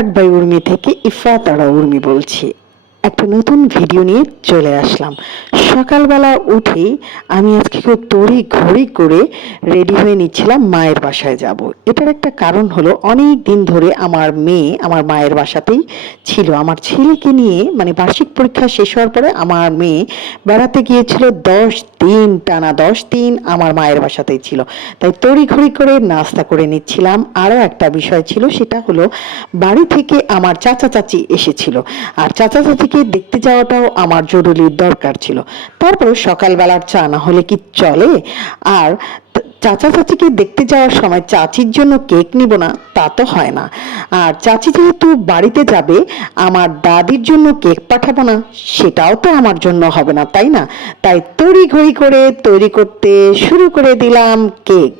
Art by Urmi থেকে ইফরাত আরা উর্মি বলছি। একটা নতুন ভিডিও নিয়ে চলে আসলাম। সকালবেলা উঠেই আমি আজকে খুব তড়িঘড়ি করে রেডি হয়ে নিচ্ছিলাম মায়ের বাসায় যাব। এটার একটা কারণ হলো অনেক দিন ধরে আমার মেয়ে আমার মায়ের বাসাতেই ছিল। আমার ছেলেকে নিয়ে মানে বার্ষিক পরীক্ষা শেষ হওয়ার পরে আমার মেয়ে বেড়াতে গিয়েছিল 10 দিন টানা 10 দিন আমার মায়ের বাসাতেই ছিল। তাই তড়িঘড়ি করে নাস্তা করে নিচ্ছিলাম। আরও একটা বিষয় ছিল, সেটা হলো বাড়ি থেকে আমার চাচা চাচি এসেছিল, আর চাচা চাচিকে দেখতে যাওয়াটাও আমার জরুরি দরকার ছিল। তারপরে সকালবেলার চা না হলে কি চলে? আর চাচা চাচিকে দেখতে যাওয়ার সময় চাচির জন্য কেক নিব না তা তো হয় না। আর চাচি যেহেতু বাড়িতে যাবে, আমার দাদির জন্য কেক পাঠাবো না সেটাও তো আমার জন্য হবে না, তাই না? তাই তড়িঘড়ি করে তৈরি করতে শুরু করে দিলাম কেক।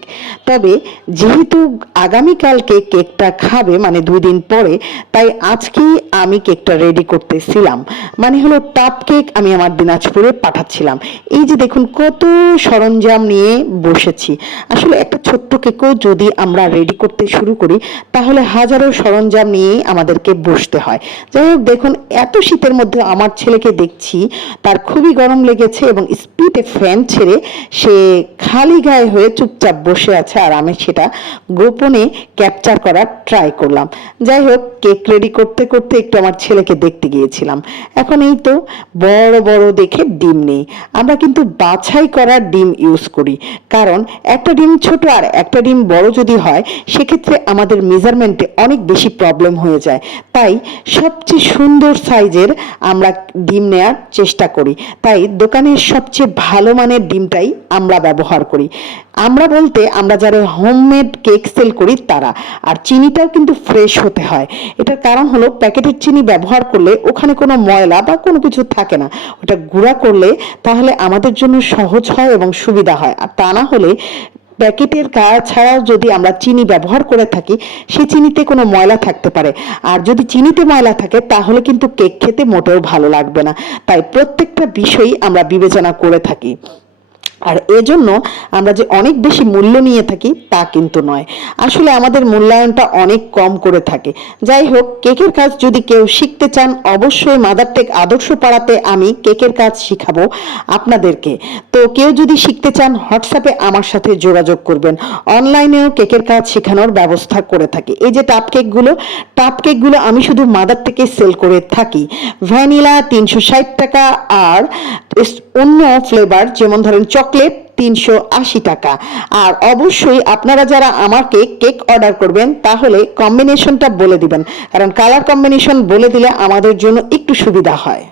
তবে যেহেতু আগামীকালকে কেকটা খাবে মানে 2 দিন পরে, তাই আজকেই আমি কেকটা রেডি করতেছিলাম। মানে হলো টাপ কেক আমি আমার দিনাজপুরে পাঠাচ্ছিলাম। এই যে দেখুন কত সরঞ্জাম নিয়ে বসেছি। আসলে একটা ছোট্ট কেকও যদি আমরা রেডি করতে শুরু করি তাহলে হাজারো সরঞ্জাম নিয়ে আমাদেরকে বসতে হয়। যাই হোক, দেখুন এত শীতের মধ্যে আমার ছেলেকে দেখছি তার খুবই গরম লেগেছে এবং স্পিডে ফ্যান ছেড়ে সে খালি গায়ে হয়ে চুপচাপ বসে আছে, আর আমি সেটা গোপনে ক্যাপচার করার ট্রাই করলাম। যাই হোক, কেক রেডি করতে করতে একটু আমার ছেলেকে দেখতে গিয়েছিলাম। এখন এই তো বড় বড় দেখে ডিম নেই, আমরা কিন্তু বাছাই করা ডিম ইউজ করি, কারণ একটা ডিম ছোট আর একটা ডিম বড় যদি হয় সেক্ষেত্রে আমাদের মেজারমেন্টে অনেক বেশি প্রবলেম হয়ে যায়। তাই সবচেয়ে সুন্দর সাইজের আমরা ডিম নেওয়ার চেষ্টা করি। তাই দোকানের সবচেয়ে ভালো মানের ডিমটাই আমরা ব্যবহার করি। আমরা বলতে আমরা যারা হোমমেড কেক সেল করি তারা। আর চিনিটাও কিন্তু ফ্রেশ হতে হয়। এটার কারণ হলো প্যাকেটের চিনি ব্যবহার করলে ওখানে কোনো ময়লা বা কোনো কিছু থাকে না, ওটা গুঁড়া করলে তাহলে আমাদের জন্য সহজ হয় এবং সুবিধা হয়। আর তা না হলে প্যাকেটের কাজ ছাড়াও যদি আমরা চিনি ব্যবহার করে থাকি সেই চিনিতে কোনো ময়লা থাকতে পারে, আর যদি চিনিতে ময়লা থাকে তাহলে কিন্তু কেক খেতে মোটেও ভালো লাগবে না। তাই প্রত্যেকটা বিষয়ই আমরা বিবেচনা করে থাকি। আর এজন্য আমরা যে অনেক বেশি মূল্য নিয়ে থাকি তা কিন্তু নয়, আসলে আমাদের মূল্যায়নটা অনেক কম করে থাকে। যাই হোক, কেকের কাজ যদি কেউ শিখতে চান অবশ্যই মাদার টেক আদর্শ পাড়াতে আমি কেকের কাজ শিখাবো আপনাদেরকে। তো কেউ যদি শিখতে চান হোয়াটসঅ্যাপে আমার সাথে যোগাযোগ করবেন। অনলাইনেও কেকের কাজ শেখানোর ব্যবস্থা করে থাকি। এই যে টাপ কেকগুলো আমি শুধু মাদার টেকে সেল করে থাকি। ভ্যানিলা 360 টাকা, আর অন্য ফ্লেভার যেমন ধরেন চকলেট 380 টাকা। আর অবশ্যই আপনারা যারা আমাকে কেক অর্ডার করবেন তাহলে কম্বিনেশনটা বলে দিবেন, কারণ কালার কম্বিনেশন বলে দিলে আমাদের জন্য একটু সুবিধা হয়।